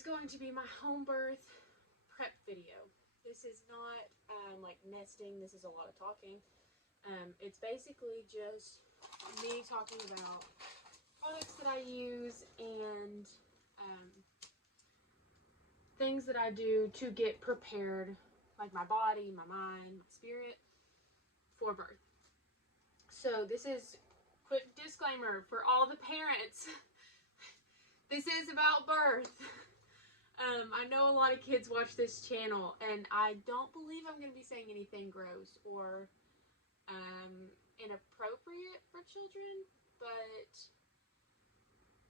is going to be my home birth prep video. This is not like nesting. This is a lot of talking. It's basically just me talking about products that I use and things that I do to get prepared, like my body, my mind, my spirit, for birth. So this is quick disclaimer for all the parents. This is about birth. I know a lot of kids watch this channel, and I don't believe I'm going to be saying anything gross or inappropriate for children, but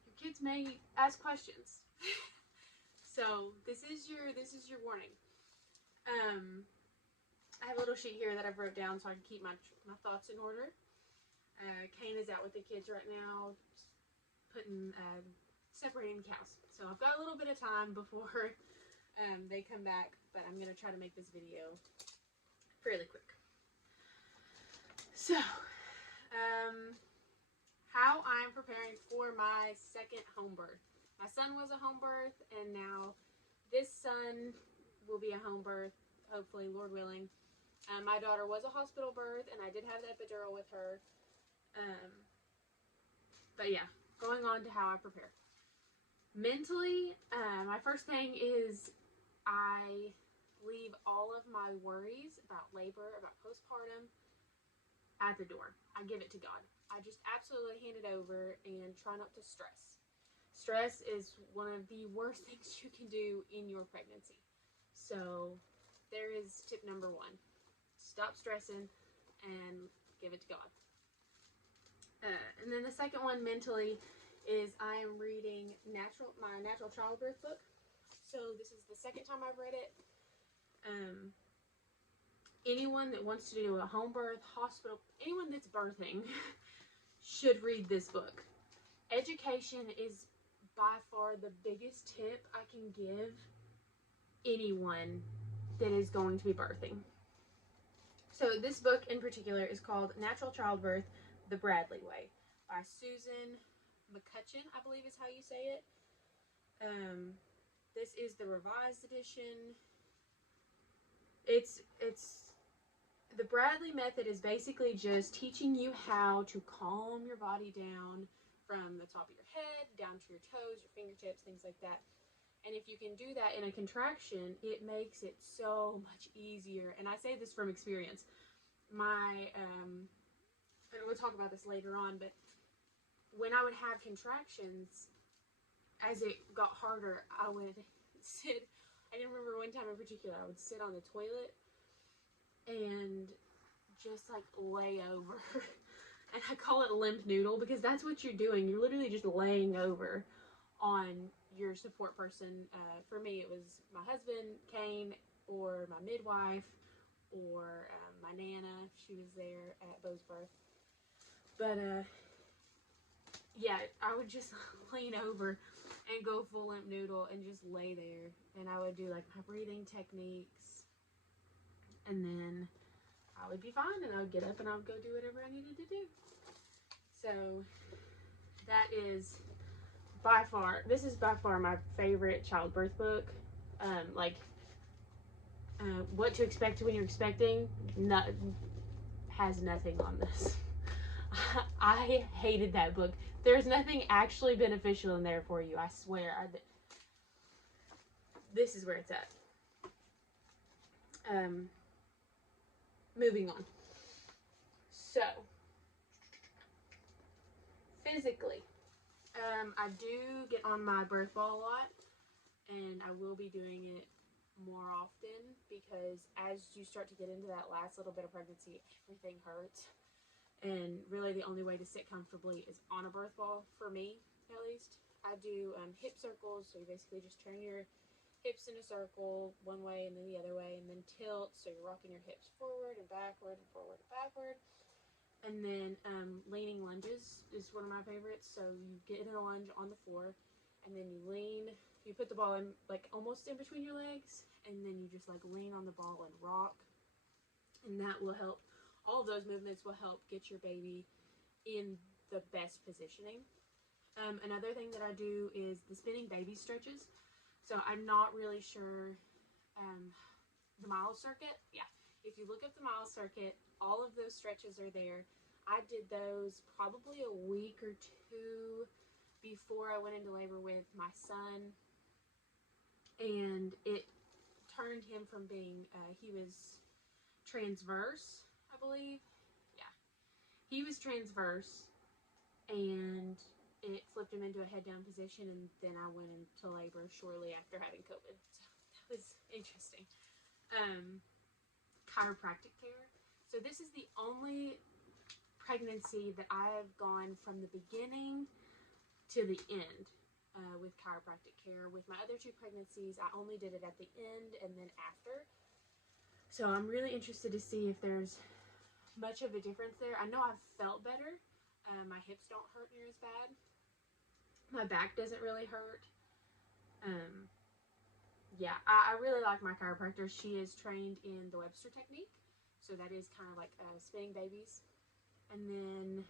your kids may ask questions. So this is your warning. I have a little sheet here that I've wrote down so I can keep my thoughts in order. Kane is out with the kids right now, separating cows. So I've got a little bit of time before they come back, but I'm going to try to make this video fairly quick. So, how I'm preparing for my second home birth. My son was a home birth, and now this son will be a home birth, hopefully, Lord willing. My daughter was a hospital birth, and I did have the epidural with her. But yeah, going on to how I prepare. Mentally, my first thing is I leave all of my worries about labor, about postpartum, at the door. I give it to God. I just absolutely hand it over and try not to stress. Stress is one of the worst things you can do in your pregnancy. So there is tip number one. Stop stressing and give it to God. And then the second one mentally is I am reading my natural childbirth book. So this is the second time I've read it. Anyone that wants to do a home birth, hospital, anyone that's birthing should read this book. Education is by far the biggest tip I can give anyone that is going to be birthing. So this book in particular is called Natural Childbirth, The Bradley Way by Susan McCutcheon, I believe is how you say it. This is the revised edition. It's the Bradley method is basically just teaching you how to calm your body down from the top of your head down to your toes, your fingertips, things like that. And if you can do that in a contraction, it makes it so much easier. And I say this from experience. And we'll talk about this later on, but when I would have contractions, as it got harder, I would sit. I can remember one time in particular, I would sit on the toilet and just like lay over. And I call it limp noodle because that's what you're doing. You're literally just laying over on your support person. For me, it was my husband, Kane, or my midwife, or my Nana. She was there at Bo's birth. But yeah, I would just lean over and go full limp noodle and just lay there. And I would do like my breathing techniques. And then I would be fine, and I would get up and I would go do whatever I needed to do. So this is by far my favorite childbirth book. What to expect when you're expecting has nothing on this. I hated that book. There's nothing actually beneficial in there for you, I swear. This is where it's at. Moving on. So, physically, I do get on my birth ball a lot, and I will be doing it more often because as you start to get into that last little bit of pregnancy, everything hurts. And really the only way to sit comfortably is on a birth ball, for me at least. I do hip circles, so you basically just turn your hips in a circle one way and then the other way, and then tilt, so you're rocking your hips forward and backward and forward and backward. And then leaning lunges is one of my favorites. So you get in a lunge on the floor, and then you lean. You put the ball in like almost in between your legs, and then you just like lean on the ball and rock. And that will help. All of those movements will help get your baby in the best positioning. Another thing that I do is the spinning baby stretches. So I'm not really sure. The mile circuit, yeah. If you look up the mile circuit, all of those stretches are there. I did those probably a week or two before I went into labor with my son, and it turned him from being, he was transverse, I believe. Yeah, he was transverse, and it flipped him into a head down position, and then I went into labor shortly after having COVID. So that was interesting. Chiropractic care. So this is the only pregnancy that I have gone from the beginning to the end with chiropractic care. With my other two pregnancies, I only did it at the end and then after. So I'm really interested to see if there's much of a difference there. I know I've felt better. My hips don't hurt near as bad. My back doesn't really hurt. Yeah, I really like my chiropractor. She is trained in the Webster technique. So that is kind of like spinning babies. And then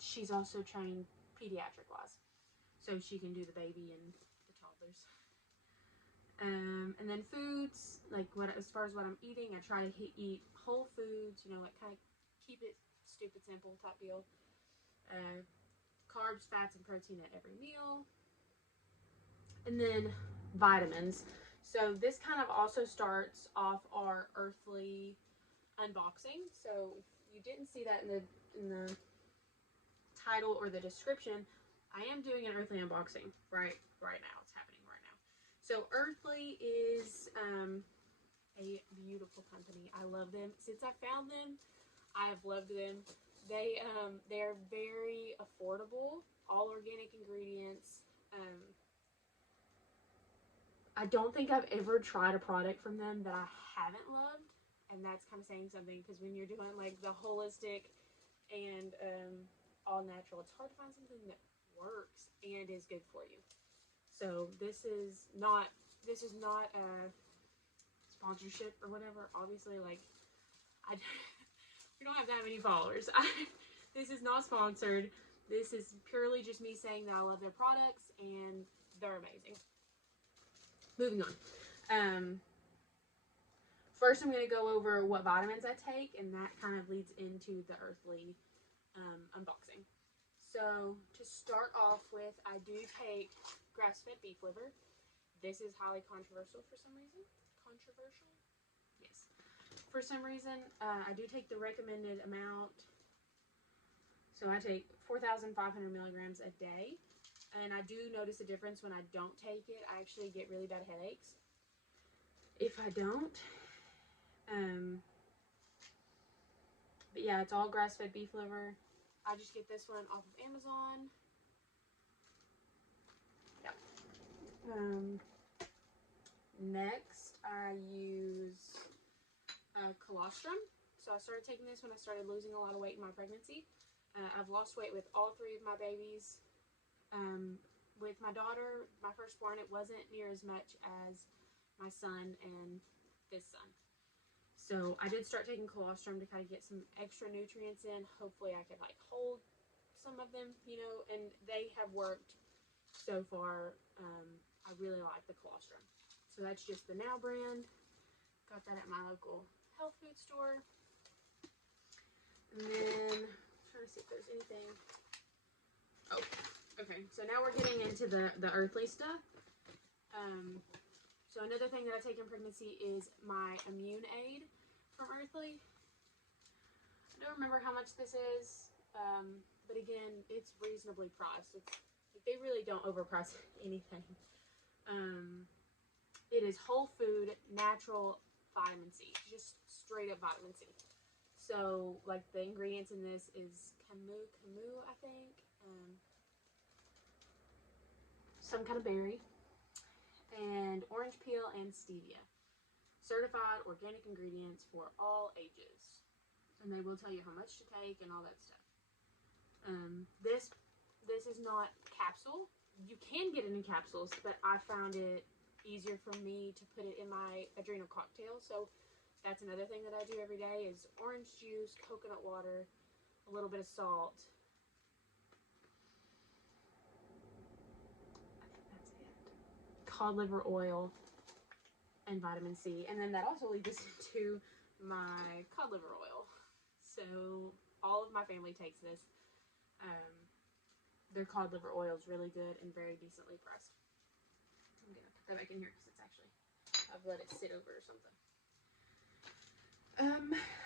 she's also trained pediatric-wise. So she can do the baby and the toddlers. And then foods, like as far as what I'm eating, I try to eat whole foods, you know, like kind of keep it stupid simple type deal. Carbs, fats, and protein at every meal. And then vitamins. So this kind of also starts off our Earthley unboxing. So if you didn't see that in the title or the description, I am doing an Earthley unboxing right now. It's happening right now. So Earthley is a beautiful company. I love them. Since I found them, I have loved them. They're very affordable, all organic ingredients. I don't think I've ever tried a product from them that I haven't loved, and that's kind of saying something, because when you're doing like the holistic and all natural, it's hard to find something that works and is good for you. So this is not a sponsorship or whatever. Obviously, like we don't have that many followers. This is not sponsored. This is purely just me saying that I love their products and they're amazing. Moving on. First, I'm going to go over what vitamins I take, and that kind of leads into the Earthley unboxing. So, to start off with, I do take grass-fed beef liver. This is highly controversial for some reason. Controversial? Yes. For some reason, I do take the recommended amount. So, I take 4,500 milligrams a day. And I do notice a difference when I don't take it. I actually get really bad headaches if I don't. But yeah, it's all grass-fed beef liver. I just get this one off of Amazon. Yep. Next, I use Colostrum. So I started taking this when I started losing a lot of weight in my pregnancy. I've lost weight with all three of my babies. With my daughter, my firstborn, it wasn't near as much as my son and this son. So I did start taking colostrum to kind of get some extra nutrients in. Hopefully I could like hold some of them, you know, and they have worked so far. I really like the colostrum. So that's just the Now brand. Got that at my local health food store. And then I'm trying to see if there's anything. Oh. Okay, so now we're getting into the Earthley stuff. So another thing that I take in pregnancy is my immune aid from Earthley. I don't remember how much this is, but again, it's reasonably priced. They really don't overprice anything. It is whole food, natural vitamin C, just straight up vitamin C. So, like the ingredients in this is camu, I think. Some kind of berry, and orange peel and stevia. Certified organic ingredients for all ages. And they will tell you how much to take and all that stuff. This is not capsule. You can get it in capsules, but I found it easier for me to put it in my adrenal cocktail. So that's another thing that I do every day is orange juice, coconut water, a little bit of salt. cod liver oil, and vitamin C. And then that also leads us into my cod liver oil. So all of my family takes this. Their cod liver oil is really good and very decently pressed. I'm going to put that back in here because it's actually, I've let it sit over or something.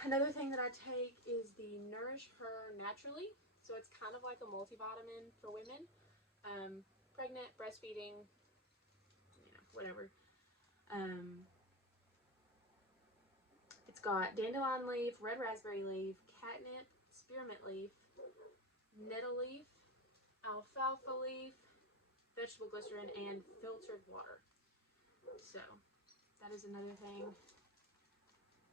Another thing that I take is the Nourish Her Naturally. So it's kind of like a multivitamin for women. Pregnant, breastfeeding, you know, whatever. It's got dandelion leaf, red raspberry leaf, catnip, spearmint leaf, nettle leaf, alfalfa leaf, vegetable glycerin, and filtered water. So that is another thing.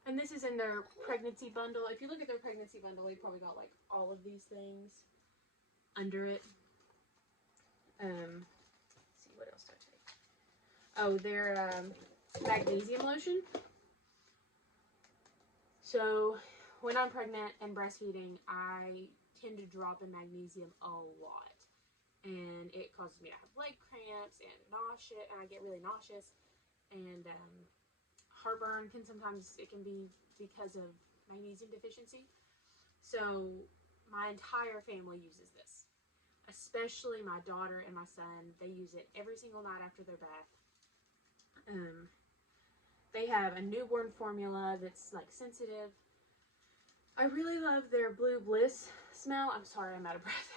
And this is in their pregnancy bundle. If you look at their pregnancy bundle, they probably got like all of these things under it. Let's see, what else did I take? Oh, their magnesium lotion. So when I'm pregnant and breastfeeding, I tend to drop in magnesium a lot. And it causes me to have leg cramps and nausea, and I get really nauseous. And heartburn can sometimes, it can be because of magnesium deficiency. So my entire family uses this, especially my daughter and my son. They use it every single night after their bath. They have a newborn formula that's like sensitive. I really love their Blue Bliss smell. I'm sorry, I'm out of breath.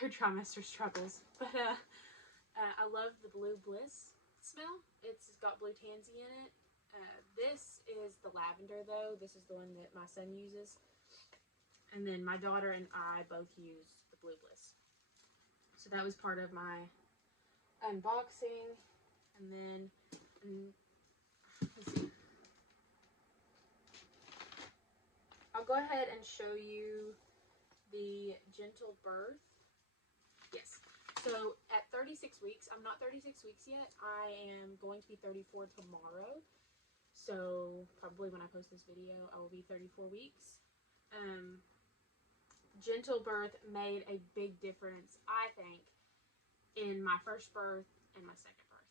Third trimester struggles. But I love the Blue Bliss smell. It's got blue tansy in it. This is the lavender though. This is the one that my son uses. And then my daughter and I both use the Blue Bliss. So that was part of my unboxing. And then, let's see. I'll go ahead and show you the Gentle Birth. Yes. So at 36 weeks, I'm not 36 weeks yet. I am going to be 34 tomorrow. So probably when I post this video, I will be 34 weeks. Gentle Birth made a big difference, I think, in my first birth and my second birth.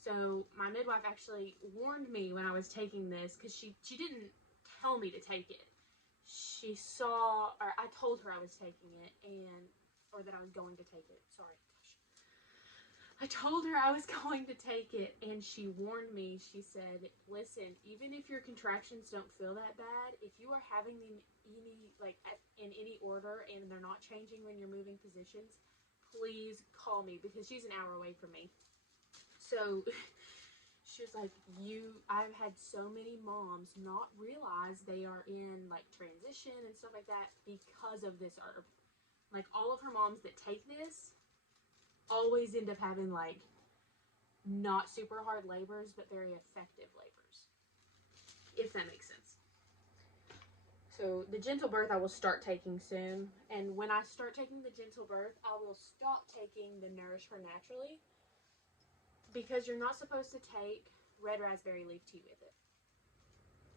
So my midwife actually warned me when I was taking this, because she didn't tell me to take it. She saw, or I told her I was taking it, or that I was going to take it. Sorry, gosh. I told her I was going to take it, and she warned me. She said, listen, even if your contractions don't feel that bad, if you are having them in any order and they're not changing when you're moving positions, please call me, because she's an hour away from me. So she was like, I've had so many moms not realize they are in like transition and stuff like that because of this herb. Like all of her moms that take this always end up having like not super hard labors, but very effective labors, if that makes sense. So the Gentle Birth I will start taking soon. And when I start taking the Gentle Birth, I will stop taking the Nourish Her Naturally, because you're not supposed to take red raspberry leaf tea with it,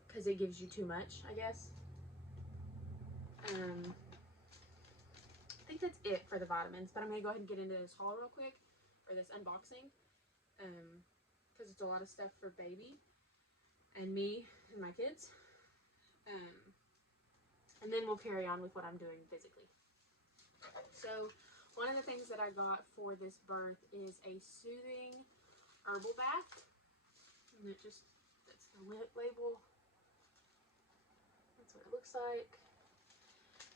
because it gives you too much, I guess. I think that's it for the vitamins, but I'm going to go ahead and get into this haul real quick, or this unboxing, because it's a lot of stuff for baby and me and my kids. And then we'll carry on with what I'm doing physically. So one of the things that I got for this birth is a soothing herbal bath. And it just, that's the label. That's what it looks like.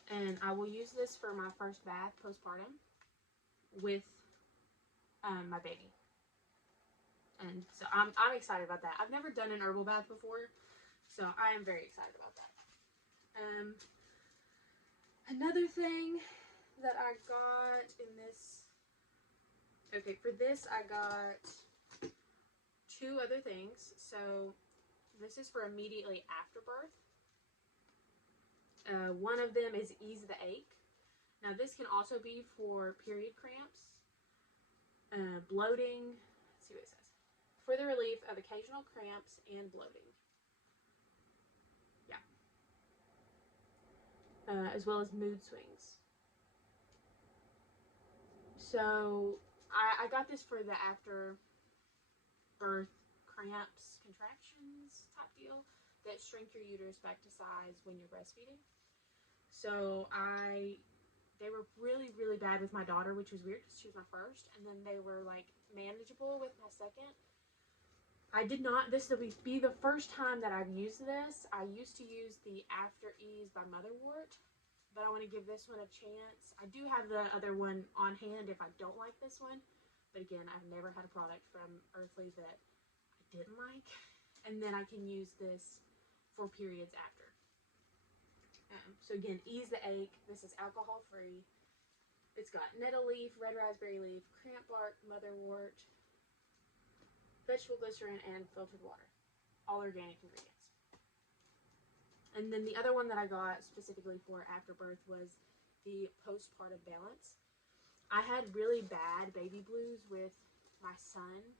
And I will use this for my first bath postpartum with my baby. And so I'm excited about that. I've never done an herbal bath before, so I am very excited about that. Another thing that I got in this, okay, for this I got two other things. So this is for immediately after birth. One of them is Ease the Ache. Now this can also be for period cramps, bloating, let's see what it says, for the relief of occasional cramps and bloating. Yeah. As well as mood swings. So I got this for the after birth cramps, contractions type deal that shrink your uterus back to size when you're breastfeeding. So they were really, really bad with my daughter, which was weird because she was my first, and then they were like manageable with my second. I did not, this will be the first time that I've used this. I used to use the After Ease by Motherwort, but I want to give this one a chance. I do have the other one on hand if I don't like this one, but again, I've never had a product from Earthley that I didn't like, and then I can use this for periods after. So again, ease the ache. This is alcohol free. It's got nettle leaf, red raspberry leaf, cramp bark, motherwort, vegetable glycerin, and filtered water. All organic ingredients. And then the other one that I got specifically for afterbirth was the postpartum balance. I had really bad baby blues with my son.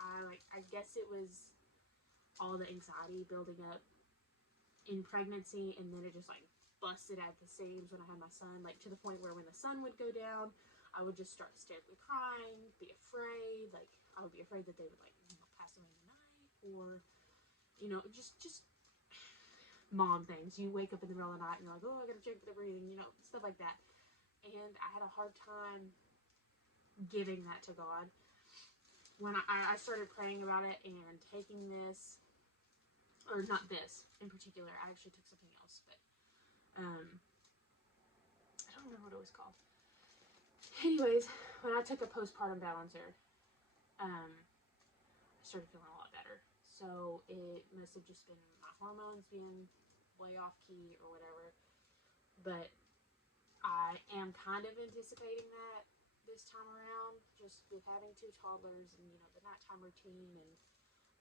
I guess it was all the anxiety building up in pregnancy, and then it just like busted at the seams when I had my son, like to the point where when the sun would go down, I would just start hysterically crying, be afraid, like I would be afraid that they would like, you know, pass away in the night, or, you know, just mom things. You wake up in the middle of the night and you're like, oh, I gotta check their breathing, you know, stuff like that. And I had a hard time giving that to God. When I started praying about it and taking this, or not this in particular, I actually took something else, but I don't remember what it was called. Anyways, when I took a postpartum balancer, I started feeling a lot better. So it must have just been my hormones being way off key or whatever. But I am kind of anticipating that this time around, just with having 2 toddlers and, you know, the nighttime routine and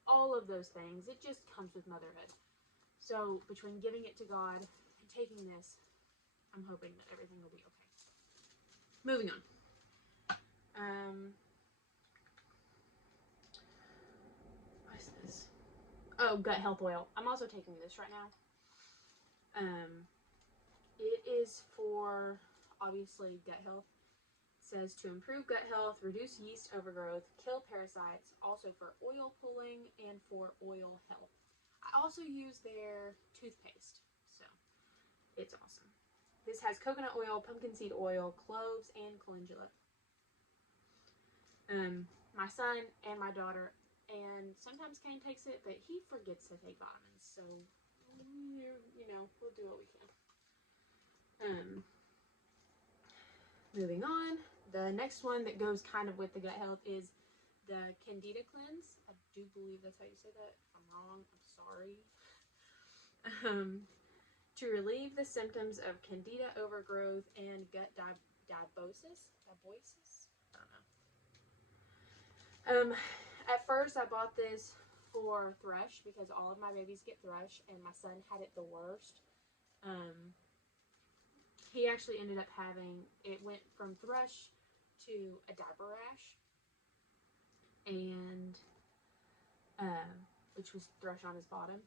all of those things. It just comes with motherhood. So between giving it to God and taking this, I'm hoping that everything will be okay. Moving on. What is this? Oh, gut health oil. I'm also taking this right now. It is for, obviously, gut health. It says to improve gut health, reduce yeast overgrowth, kill parasites, also for oil pulling and for oil health. I also use their toothpaste, so it's awesome. This has coconut oil, pumpkin seed oil, cloves, and calendula. My son and my daughter, and sometimes Kane takes it, but he forgets to take vitamins, so, you know, we'll do what we can. Moving on, the next one that goes kind of with the gut health is the Candida Cleanse. I do believe that's how you say that. If I'm wrong, I'm sorry. To relieve the symptoms of candida overgrowth and gut dibosis. I don't know. At first, I bought this for thrush because all of my babies get thrush, and my son had it the worst. He actually ended up having, it went from thrush to a diaper rash, and which was thrush on his bottom.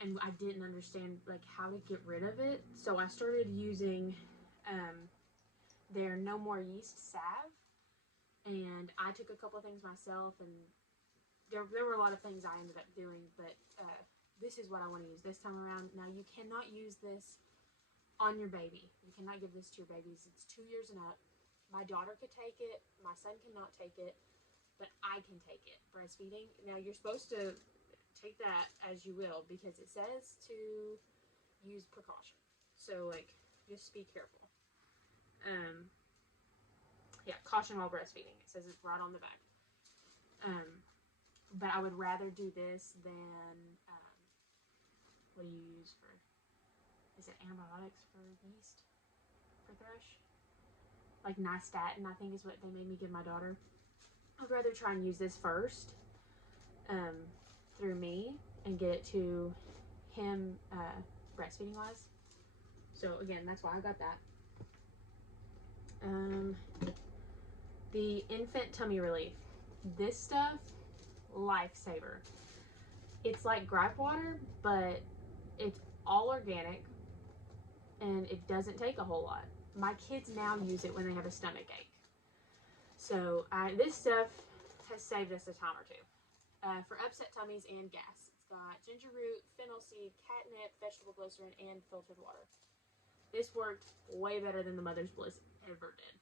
And I didn't understand like how to get rid of it, so I started using their No More Yeast salve, and I took a couple of things myself, and there were a lot of things I ended up doing, but this is what I want to use this time around. Now, you cannot use this on your baby. You cannot give this to your babies. It's 2 years and up. My daughter could take it. My son cannot take it, but I can take it. Breastfeeding. Now, you're supposed to take that as you will because it says to use precaution. So, like, just be careful. Yeah, caution while breastfeeding. It says it right on the back. But I would rather do this than, what do you use for, is it antibiotics for yeast? For thrush? Like nystatin, I think is what they made me give my daughter. I'd rather try and use this first through me and get it to him breastfeeding wise. So again, that's why I got that. The infant tummy relief. This stuff, lifesaver. It's like gripe water, but it's all organic and it doesn't take a whole lot. My kids now use it when they have a stomach ache. So this stuff has saved us a time or two. for upset tummies and gas. It's got ginger root, fennel seed, catnip, vegetable glycerin, and filtered water. This worked way better than the Mother's Bliss ever did.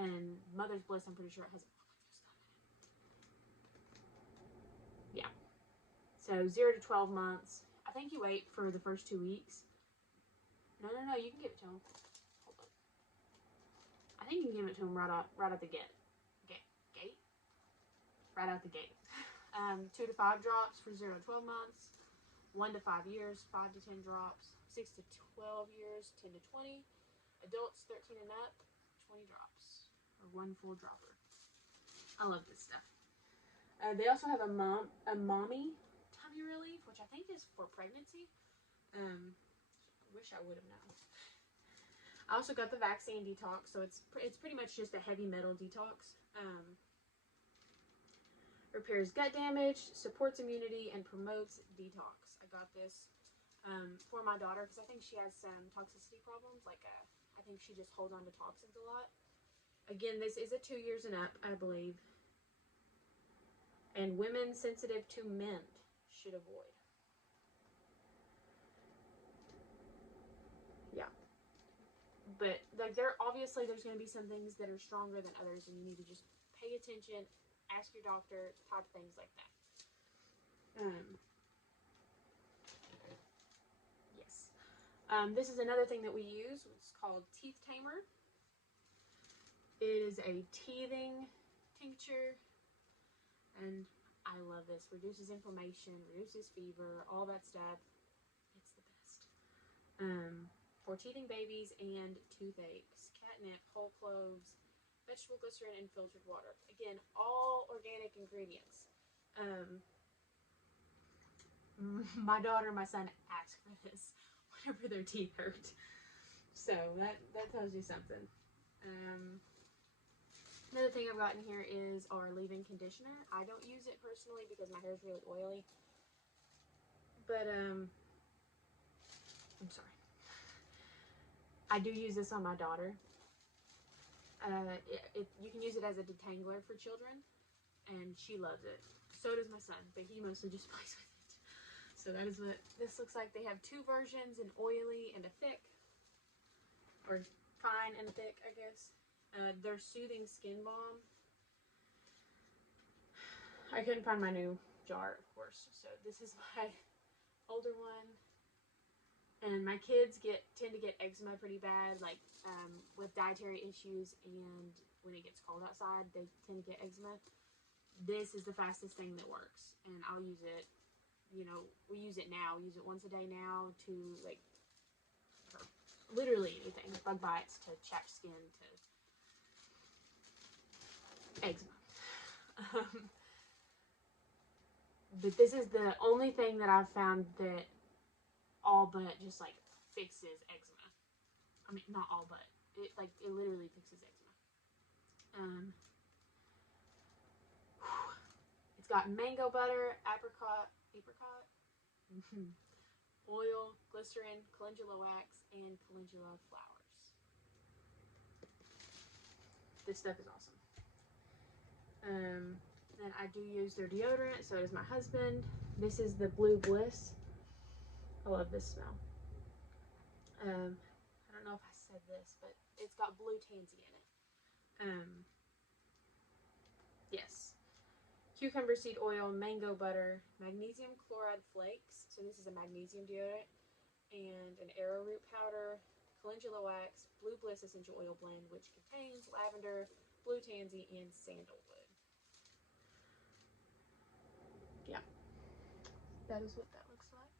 And Mother's Bliss, I'm pretty sure it has all of this stuff in it. Yeah. So 0 to 12 months. I think you wait for the first 2 weeks. No, you can give it to them. Hold on. I think you can give it to them right out the gate. Right out the gate. 2 to 5 drops for 0 to 12 months. 1 to 5 years, 5 to 10 drops. 6 to 12 years, 10 to 20. Adults 13 and up, 20 drops. Or 1 full dropper. I love this stuff. They also have a mommy tummy relief, which I think is for pregnancy. Wish I would have known. I also got the vaccine detox, so it's pretty much just a heavy metal detox. Repairs gut damage, supports immunity, and promotes detox. I got this for my daughter because I think she has some toxicity problems. I think she just holds on to toxins a lot. Again, this is a 2 years and up, I believe. And women sensitive to mint should avoid. Yeah. But like there's going to be some things that are stronger than others, and you need to just pay attention, ask your doctor, type things like that. Yes. This is another thing that we use. It's called Teeth Tamer. It is a teething tincture, and I love this. Reduces inflammation, reduces fever, all that stuff. It's the best. For teething babies and toothaches. Catnip, whole cloves, vegetable glycerin, and filtered water. Again, all organic ingredients. My daughter and my son ask for this whenever their teeth hurt. So that tells you something. Another thing I've got in here is our leave-in conditioner. I don't use it personally because my hair is really oily. But, I'm sorry. I do use this on my daughter. You can use it as a detangler for children, and she loves it. So does my son, but he mostly just plays with it. So that is what this looks like. They have 2 versions, an oily and a thick, or fine and thick, I guess. Their soothing skin balm. I couldn't find my new jar, of course, so this is my older one. And my kids tend to get eczema pretty bad, like with dietary issues, and when it gets cold outside, they tend to get eczema. This is the fastest thing that works, and I'll use it, we use it now. We use it once a day now to, like, for literally anything. Bug bites to chapped skin to eczema. But this is the only thing that I've found that all but just like fixes eczema. I mean, not all but. It literally fixes eczema. It's got mango butter, apricot, oil, glycerin, calendula wax, and calendula flowers. This stuff is awesome. Then I do use their deodorant, so does my husband. This is the Blue Bliss. I love this smell. I don't know if I said this, but it's got blue tansy in it. Yes. Cucumber seed oil, mango butter, magnesium chloride flakes. So this is a magnesium deodorant. And an arrowroot powder, calendula wax, Blue Bliss essential oil blend, which contains lavender, blue tansy, and sandalwood. Yeah. That is what that looks like.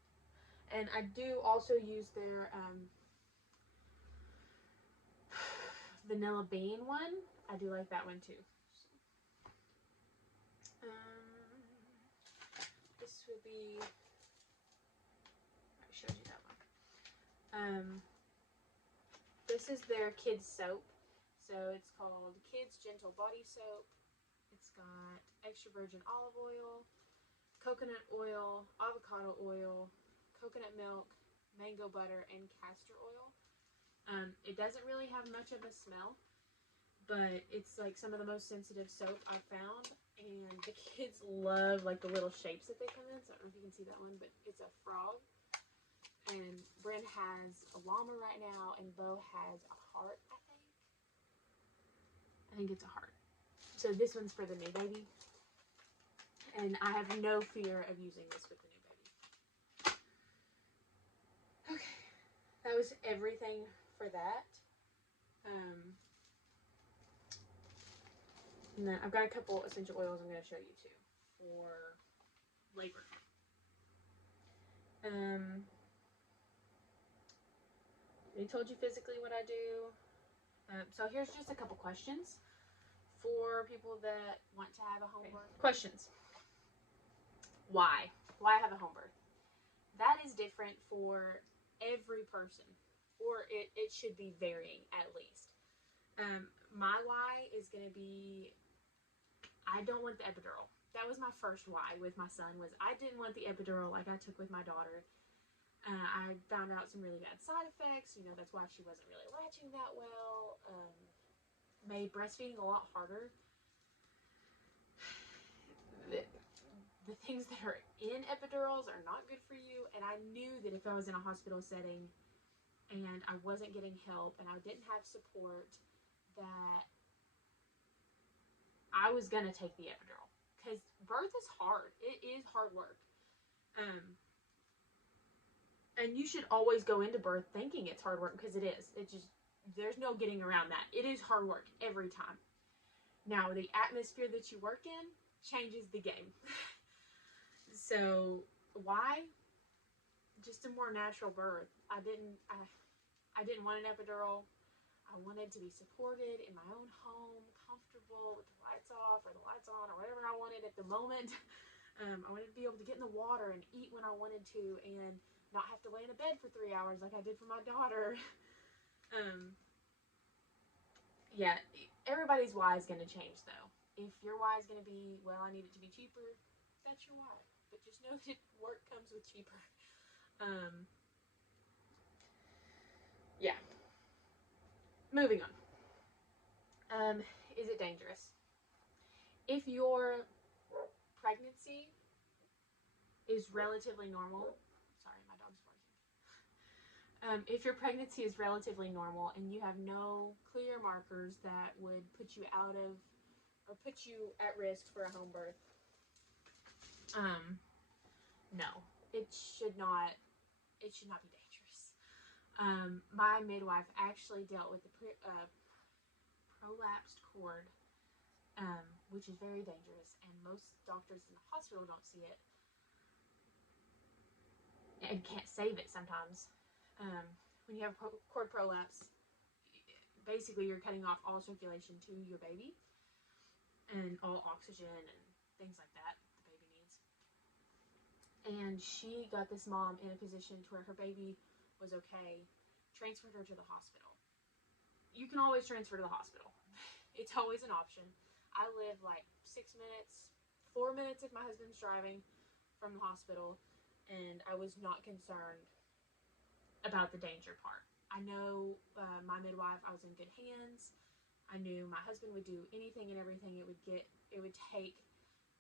And I do also use their vanilla bean one. I do like that one too. This would be, I showed you that one. This is their kids soap. So it's called Kids Gentle Body Soap. It's got extra virgin olive oil, coconut oil, avocado oil, coconut milk, mango butter, and castor oil. It doesn't really have much of a smell, but it's like some of the most sensitive soap I've found, and the kids love like the little shapes that they come in. So I don't know if you can see that one, but it's a frog. And Bryn has a llama right now, and Bo has a heart, I think. I think it's a heart. So this one's for the new baby. And I have no fear of using this with the new baby. Okay. That was everything for that. And then I've got a couple essential oils I'm going to show you too for labor. I told you physically what I do. So here's just a couple questions for people that want to have a home birth. Questions. Why? Why have a home birth? That is different for every person, or it should be varying at least. My why is going to be, I don't want the epidural. That was my first why with my son, was I didn't want the epidural like I took with my daughter. I found out some really bad side effects. You know, that's why she wasn't really latching that well. Made breastfeeding a lot harder. The things that are in epidurals are not good for you. And I knew that if I was in a hospital setting and I wasn't getting help and I didn't have support, that I was going to take the epidural. Because birth is hard. It is hard work. And you should always go into birth thinking it's hard work, because it is. There's no getting around that. It is hard work every time. Now, the atmosphere that you work in changes the game. So, why? Just a more natural birth. I didn't want an epidural. I wanted to be supported in my own home, comfortable, with the lights off or the lights on or whatever I wanted at the moment. I wanted to be able to get in the water and eat when I wanted to, and not have to lay in a bed for 3 hours like I did for my daughter. Yeah, everybody's why is going to change, though. If your why is going to be, well, I need it to be cheaper, that's your why. But just know that work comes with cheaper. Yeah. Moving on. Is it dangerous? If your pregnancy is relatively normal, sorry, my dog's barking. If your pregnancy is relatively normal and you have no clear markers that would put you out of, or put you at risk for a home birth, no, it should not be dangerous. My midwife actually dealt with the prolapsed cord, which is very dangerous, and most doctors in the hospital don't see it and can't save it sometimes. When you have cord prolapse, basically you're cutting off all circulation to your baby and all oxygen and things like that the baby needs. And she got this mom in a position to where her baby was okay, transferred her to the hospital. You can always transfer to the hospital. It's always an option. I live like 6 minutes, 4 minutes if my husband's driving from the hospital, and I was not concerned about the danger part. I know my midwife, I was in good hands. I knew my husband would do anything and everything it would take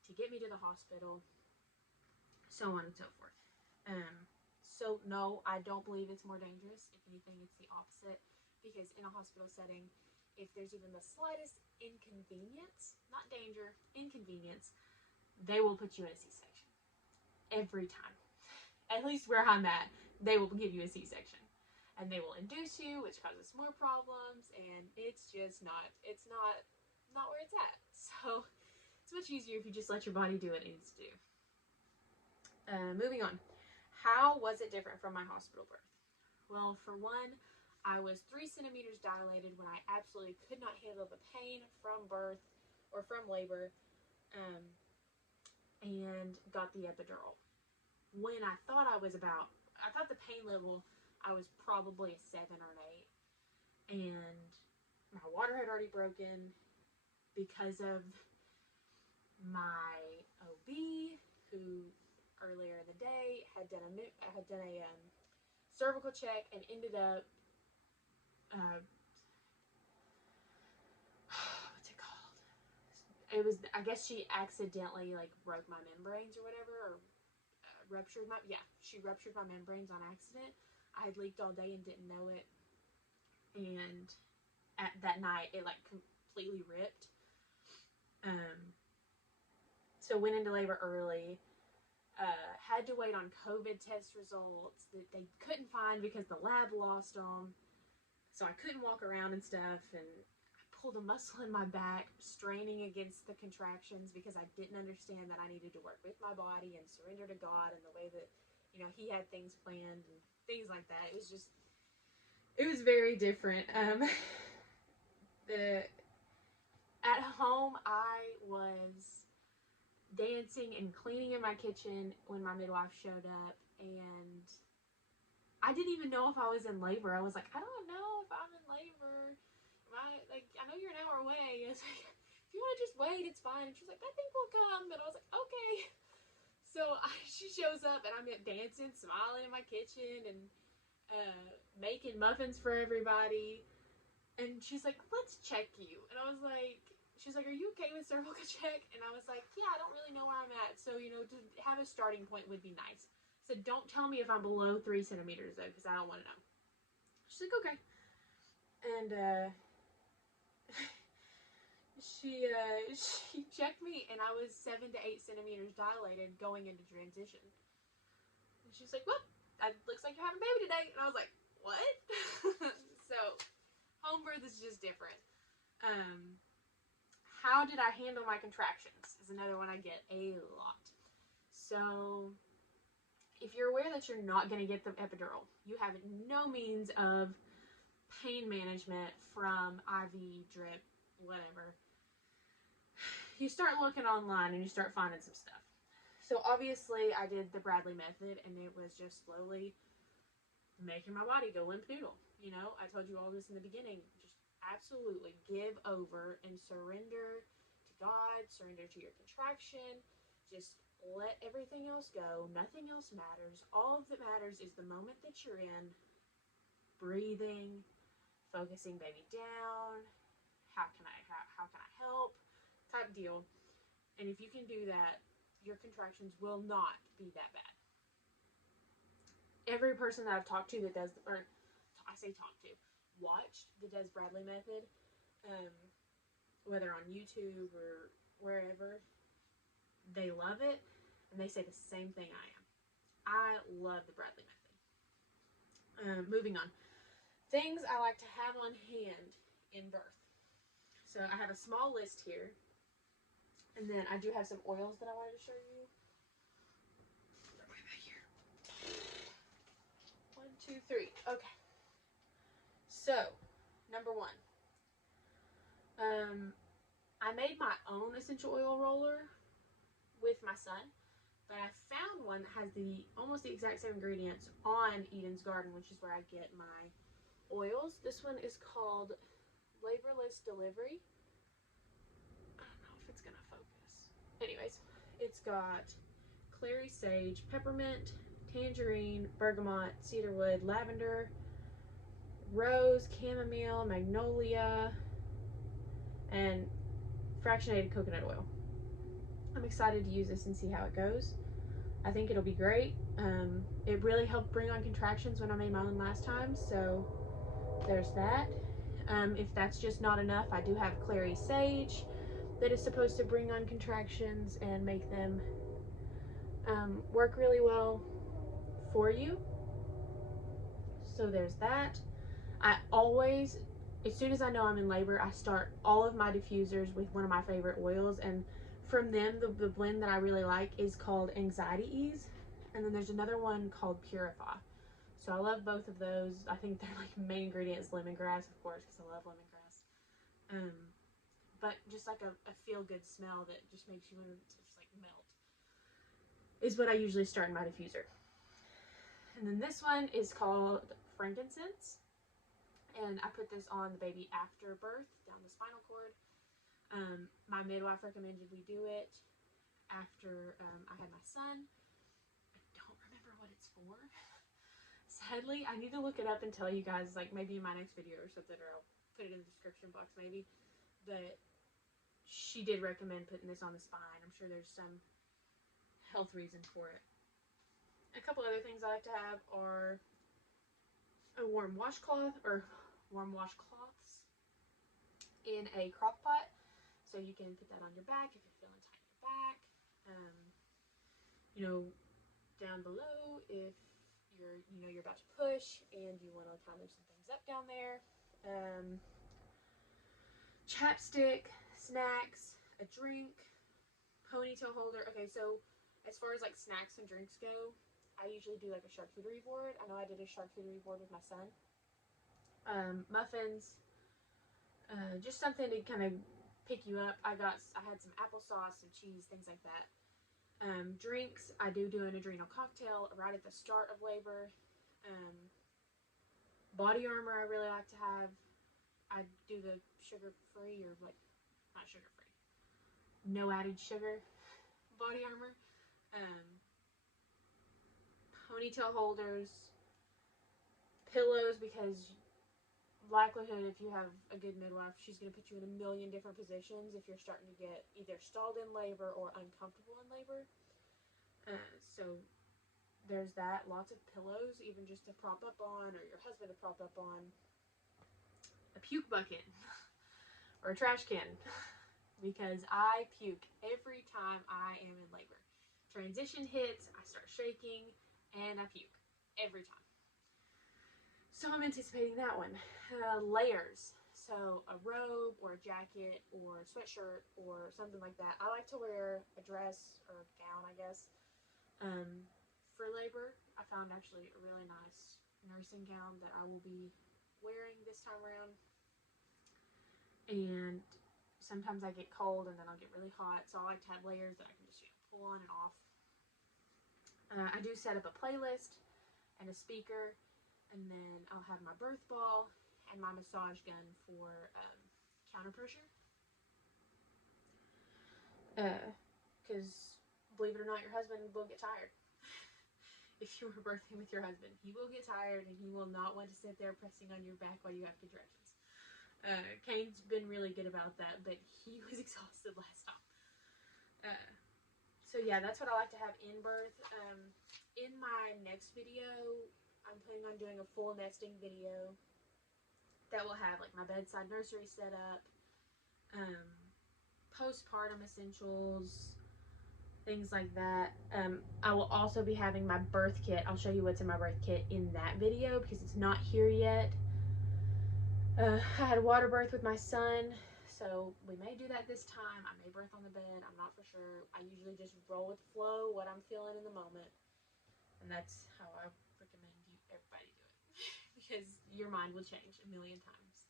to get me to the hospital, so on and so forth. So no, I don't believe it's more dangerous. If anything, it's the opposite, because in a hospital setting, if there's even the slightest inconvenience, not danger, inconvenience, they will put you in a C-section. Every time. At least where I'm at, they will give you a C-section. And they will induce you, which causes more problems, and it's just not where it's at. So it's much easier if you just let your body do what it needs to do. Moving on. How was it different from my hospital birth? Well, for one, I was 3 centimeters dilated when I absolutely could not handle the pain from birth or from labor, and got the epidural. When I thought the pain level, I was probably a 7 or an 8, and my water had already broken because of my OB, who earlier in the day had done a cervical check and ended up what's it called? It it was, I guess she accidentally like broke my membranes or whatever, or ruptured my, yeah, she ruptured my membranes on accident. I had leaked all day and didn't know it, and at that night it like completely ripped. So went into labor early. Had to wait on COVID test results that they couldn't find because the lab lost them. So I couldn't walk around and stuff, and I pulled a muscle in my back, straining against the contractions because I didn't understand that I needed to work with my body and surrender to God and the way that, you know, He had things planned and things like that. It was very different. At home, I was dancing and cleaning in my kitchen when my midwife showed up, and I didn't even know if I was in labor. I was like, I don't know if I'm in labor. I know you're an hour away. I was like, if you want to just wait, it's fine. And she's like, I think we'll come. And I was like, okay. So she shows up, and I'm dancing, smiling in my kitchen, and making muffins for everybody. And she's like, let's check you. And I was like, she's like, are you okay with cervical check? And I was like, yeah, I don't really know where I'm at. So, you know, to have a starting point would be nice. So don't tell me if I'm below 3 centimeters, though, because I don't want to know. She's like, okay. And she checked me, and I was 7 to 8 centimeters dilated going into transition. And she's like, well, it looks like you're having a baby today. And I was like, what? So home birth is just different. How did I handle my contractions is another one I get a lot. So if you're aware that you're not going to get the epidural, you have no means of pain management from IV, drip, whatever, you start looking online and you start finding some stuff. So obviously I did the Bradley method, and it was just slowly making my body go limp noodle. You know, I told you all this in the beginning. Just absolutely give over and surrender to God, surrender to your contraction. Just let everything else go. Nothing else matters. All that matters is the moment that you're in, breathing, focusing baby down, how can I help type deal. And if you can do that, your contractions will not be that bad. Every person that I've talked to that does, or I say talked to, watched that does Bradley method, whether on YouTube or wherever, they love it, and they say the same thing I am. I love the Bradley method. Moving on. Things I like to have on hand in birth. So I have a small list here, and then I do have some oils that I wanted to show you. They're way back here. 1, 2, 3. Okay. So, number 1. I made my own essential oil roller with my son, but I found one that has almost the exact same ingredients on Eden's Garden, which is where I get my oils. This one is called Laborless Delivery. I don't know if it's gonna focus. Anyways, it's got clary sage, peppermint, tangerine, bergamot, cedarwood, lavender, rose, chamomile, magnolia, and fractionated coconut oil. I'm excited to use this and see how it goes. I think it'll be great. It really helped bring on contractions when I made my own last time, so there's that. If that's just not enough, I do have clary sage that is supposed to bring on contractions and make them work really well for you. So there's that. I always, as soon as I know I'm in labor, I start all of my diffusers with one of my favorite oils, and from them, the blend that I really like is called Anxiety Ease, and then there's another one called Purify. So I love both of those. I think their like main ingredient is lemongrass, of course, because I love lemongrass. But just like a feel-good smell that just makes you want to just like melt is what I usually start in my diffuser. And then this one is called frankincense, and I put this on the baby after birth, down the spinal cord. My midwife recommended we do it after I had my son. I don't remember what it's for. Sadly, I need to look it up and tell you guys, like maybe in my next video or something, or I'll put it in the description box maybe. But she did recommend putting this on the spine. I'm sure there's some health reason for it. A couple other things I like to have are a warm washcloth or warm washcloths in a crock pot. So you can put that on your back if you're feeling tight in your back. You know, down below if you're about to push and you want to kind of loosen things up down there. Chapstick, snacks, a drink, ponytail holder. Okay, so as far as like snacks and drinks go, I usually do like a charcuterie board. I know I did a charcuterie board with my son. Muffins, just something to kind of pick you up. I had some applesauce, some cheese, things like that. Drinks, I do an adrenal cocktail right at the start of labor. Body armor I really like to have. I do the sugar-free, or like, not sugar-free, no added sugar body armor. Ponytail holders, pillows, because likelihood if you have a good midwife, she's going to put you in a million different positions if you're starting to get either stalled in labor or uncomfortable in labor. So there's that. Lots of pillows, even just to prop up on, or your husband to prop up on. A puke bucket or a trash can, because I puke every time I am in labor. Transition hits, I start shaking, and I puke every time. So I'm anticipating that one. Layers. So a robe or a jacket or a sweatshirt or something like that. I like to wear a dress or a gown, I guess, for labor. I found actually a really nice nursing gown that I will be wearing this time around. And sometimes I get cold and then I'll get really hot, so I like to have layers that I can just pull on and off. I do set up a playlist and a speaker, and then I'll have my birth ball and my massage gun for counter pressure. Because believe it or not, your husband will get tired. If you were birthing with your husband, he will get tired and he will not want to sit there pressing on your back while you have contractions. Kane's been really good about that, but he was exhausted last time. So yeah, that's what I like to have in birth. In my next video, I'm planning on doing a full nesting video that will have like my bedside nursery set up, postpartum essentials, things like that. I will also be having my birth kit. I'll show you what's in my birth kit in that video because it's not here yet. I had a water birth with my son, so we may do that this time. I may birth on the bed. I'm not for sure. I usually just roll with the flow, what I'm feeling in the moment. And that's how I recommend everybody do it. Because your mind will change a million times.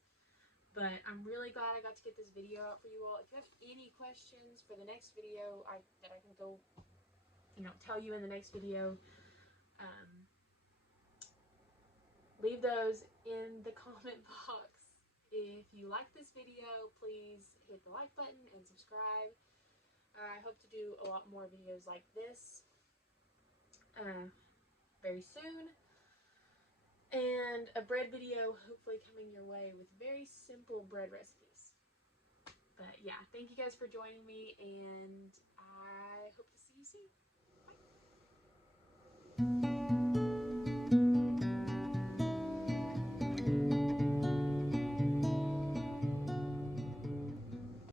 But I'm really glad I got to get this video out for you all. If you have any questions for the next video that I can go, tell you in the next video, leave those in the comment box. If you like this video, please hit the like button and subscribe. I hope to do a lot more videos like this very soon. And a bread video hopefully coming your way with very simple bread recipes. But yeah, thank you guys for joining me, and I hope to see you soon.